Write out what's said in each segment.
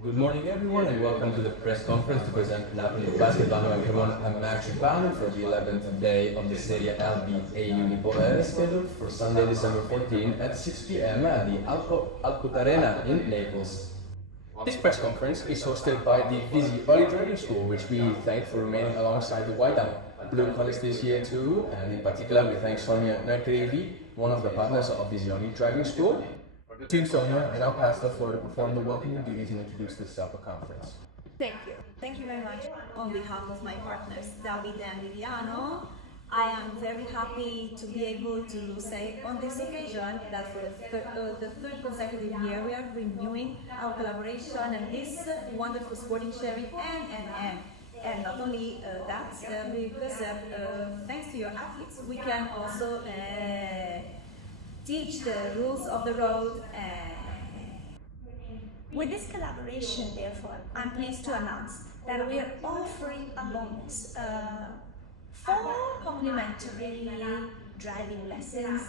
Good morning everyone and welcome to the press conference to present Napoli Basket Vanoli Cremona a match banner for the 11th day of the Serie A LBA Unipol scheduled for Sunday, December 14 at 6 p.m. at the Alcott Arena in Naples. This press conference is hosted by the Gilioli driving school, which we thank for remaining alongside the white and blue colors this year too, and in particular we thank Sonia Nerkerevi, one of the partners of Gilioli driving school. To you, Sonia, and I'll pass the floor to perform the welcoming duties and introduce this supper conference. Thank you. Thank you very much. On behalf of my partners, Davide and Viviano, I am very happy to be able to say on this occasion that for the third consecutive year we are renewing our collaboration and this wonderful sporting sharing and not only that, because thanks to your athletes we can also teach the rules of the road. With this collaboration, therefore, I'm pleased to announce that we are offering a bonus for complimentary driving lessons.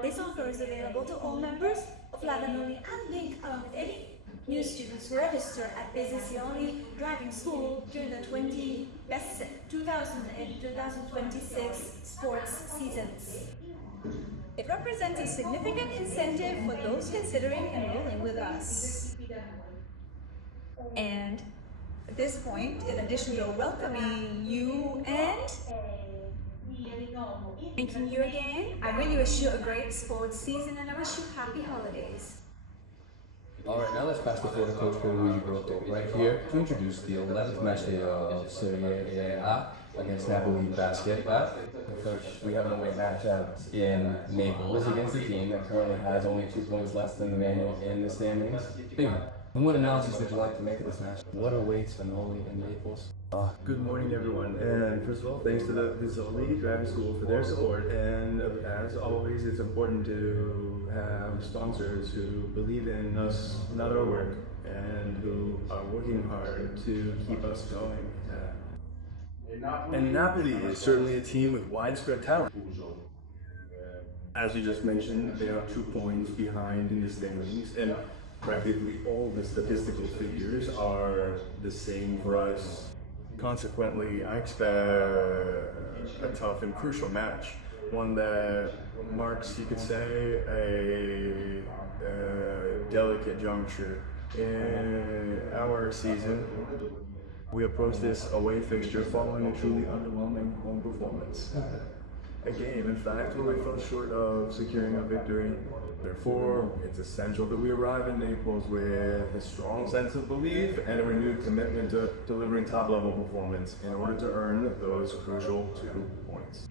This offer is available to all members of Vanoli and link along with any new students who register at Vannizagnoli Driving School during the 2000 and 2026 sports seasons. It represents a significant incentive for those considering enrolling with us. And at this point, in addition to welcoming you and thanking you again, I really wish you a great sports season and I wish you happy holidays. Alright, now let's pass the floor to Coach Brotto right here to introduce the 11th match day of Serie A against Napoli Basket. Coach, we have an away match out in Naples against a team that currently has only 2 points less than the man in the standings. Big. And what analysis would you like to make of this match? What awaits Vanoli in Naples? Good morning, everyone. And first of all, thanks to the Vanoli Driving School for their support. And as always, it's important to have sponsors who believe in us, not our work, and who are working hard to keep us going. And Napoli is certainly a team with widespread talent. As you just mentioned, they are 2 points behind in the standings, and practically all the statistical figures are the same for us. Consequently, I expect a tough and crucial match, one that marks, you could say, a delicate juncture in our season. We approach this away fixture following a truly underwhelming home performance. A game, in fact, where we fell short of securing a victory. Therefore, it's essential that we arrive in Naples with a strong sense of belief and a renewed commitment to delivering top-level performance in order to earn those crucial 2 points.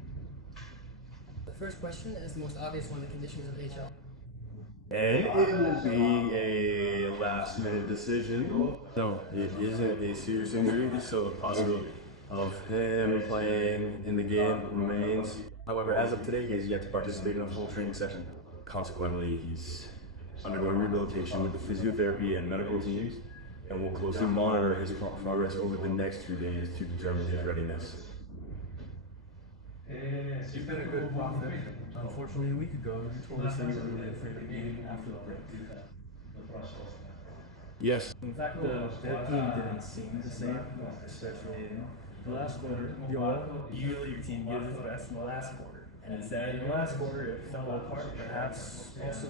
The first question is the most obvious one, the conditions of HL. And it will be a last-minute decision. No, it isn't a serious injury, so the possibility of him playing in the game remains. However, as of today, he has yet to participate in a full training session. Consequently, he's undergoing rehabilitation with the physiotherapy and medical teams, and we'll closely monitor his progress over the next 2 days to determine his readiness. You've been a good partner. Unfortunately, a week ago, you told us that you were really afraid of being after the break. Yes. In fact, the team didn't seem the same, especially in the last quarter. Usually your team gives its best in the last quarter. And instead, in the last quarter, it fell apart, perhaps also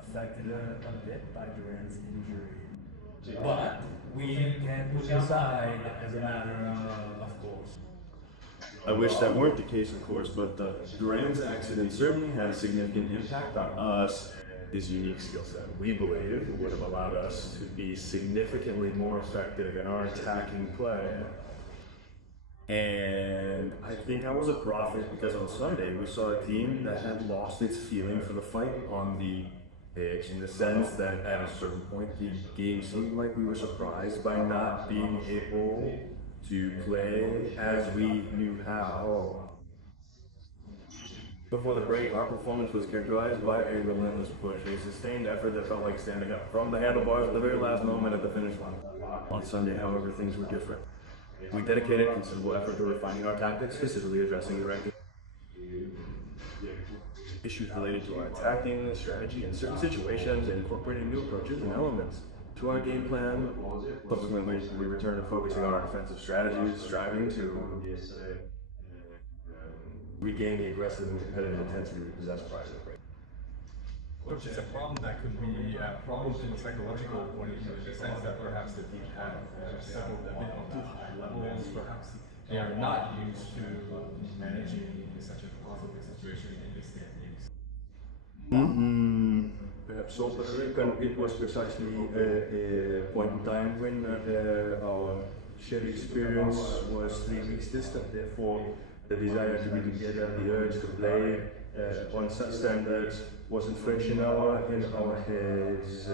affected a bit by Durant's injury. But we can push aside as a matter of course. I wish that weren't the case, of course, but the Durant's accident certainly had a significant impact on us. His unique skill set, we believe, would have allowed us to be significantly more effective in our attacking play. And I think I was a prophet because on Sunday we saw a team that had lost its feeling for the fight on the pitch, in the sense that at a certain point the game seemed like we were surprised by not being able to play as we knew how. Before the break, our performance was characterized by a relentless push, a sustained effort that felt like standing up from the handlebars at the very last moment at the finish line. On Sunday, however, things were different. We dedicated considerable effort to refining our tactics, specifically addressing direct issues related to our attacking strategy in certain situations and incorporating new approaches and elements. to our game plan. Subsequently, we returned to focusing on our defensive strategies, striving to regain the aggressive and competitive intensity we possessed prior to the break. Coach, it's a problem that could be a problem from a psychological point of view, in the sense that perhaps the team have settled a bit on too high levels, perhaps they are not used to managing such a positive situation in this day and age. Perhaps so, but it was precisely a point in time when our shared experience was 3 weeks distant. Therefore, the desire to be together, the urge to play on such standards wasn't fresh in our heads.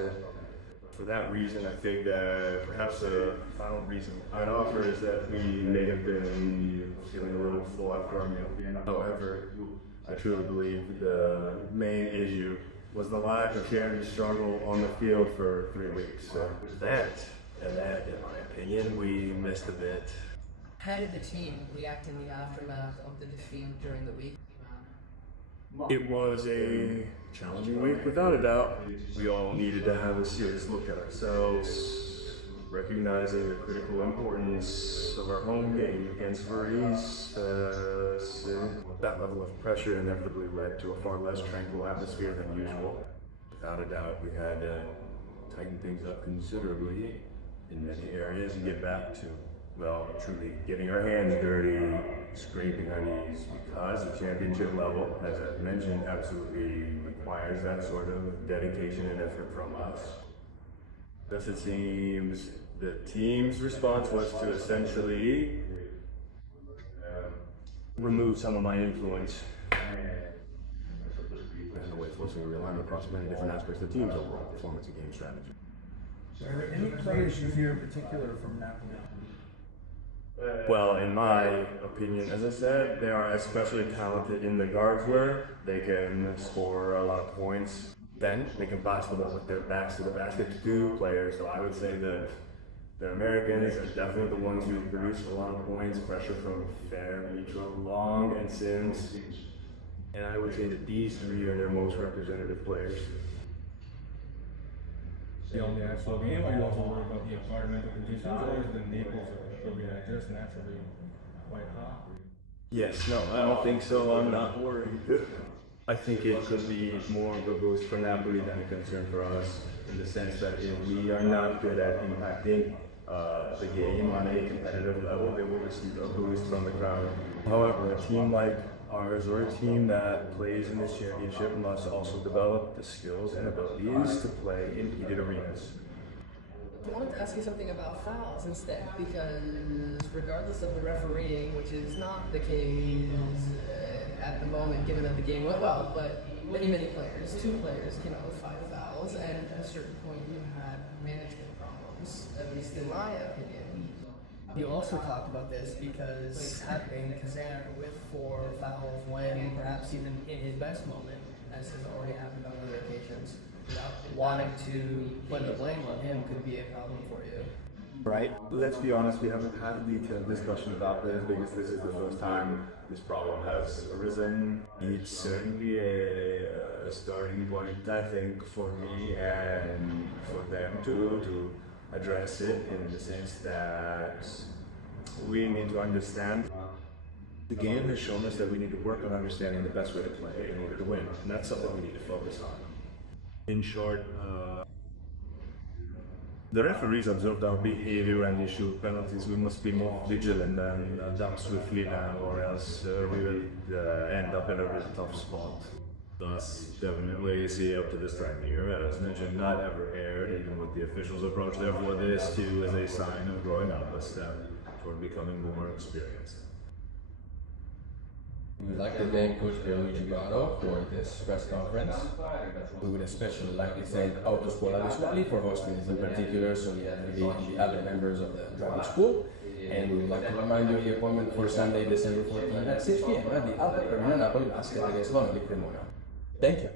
For that reason, I think that perhaps the final reason I'd offer is that we may have been feeling a little full after our meal. However, I truly believe the main issue was the lack of shared struggle on the field for 3 weeks. That, in my opinion, we missed a bit. How did the team react in the aftermath of the defeat during the week? It was a challenging week, without a doubt. We all needed to have a serious look at ourselves, recognizing the critical importance of our home game against Varese. That level of pressure inevitably led to a far less tranquil atmosphere than usual. Without a doubt, we had to tighten things up considerably in many areas and get back to, well, truly getting our hands dirty, scraping our knees, because the championship level, as I mentioned, absolutely requires that sort of dedication and effort from us. Thus it seems the team's response was to essentially remove some of my influence and the way forcing a realignment across many different aspects of the team's overall performance and game strategy. Are there any players you fear in particular from Napoli? Well, in my opinion, as I said, they are especially talented in the guards where they can score a lot of points. Then they can pass the ball with their backs to the basket to two players. So I would say that the Americans are definitely the ones who produce a lot of points, pressure from Fair, Mitro, Long, and Sims. And I would say that these three are their most representative players. On the actual game, are you also worried about the environmental conditions, or is the Naples arena just naturally quite hot? Yes, no, I don't think so. I'm not worried. I think it could be more of a boost for Napoli than a concern for us, in the sense that if we are not good at impacting the game on a competitive level, they will receive a boost from the crowd. However, a team like ours, or a team that plays in this championship, must also develop the skills and abilities to play in heated arenas. I wanted to ask you something about fouls instead, because regardless of the refereeing, which is not the case at the moment, given that the game went well, but many players, 2 players came out with 5 fouls, and at a certain point you had management problems, at least in my opinion. You also talked about this because having Kazan with 4 fouls when perhaps even in his best moment, as has already happened on other occasions, without wanting to put the blame on him could be a problem for you. Right. Let's be honest, we haven't had a detailed discussion about this because this is the first time this problem has arisen. It's certainly a starting point, I think, for me and for them to address it, in the sense that we need to understand. The game has shown us that we need to work on understanding the best way to play in order to win, and that's something we need to focus on. In short, the referees observed our behavior and issued penalties. We must be more vigilant and adapt swiftly now, or else we will end up in a really tough spot. Thus, definitely see up to this time of year, as mentioned, not ever aired, even with the officials' approach. Therefore, this too is a sign of growing up, a step toward becoming more experienced. We would like to thank Coach Brotto for this press conference. We would especially like to thank Autoscuola Visuali for hosting this in particular, so we have the other members of the driving school. And we would like to remind you of the appointment for Sunday, December 14 at 6 p.m. at the Napoli Basket Vanoli Cremona. Thank you.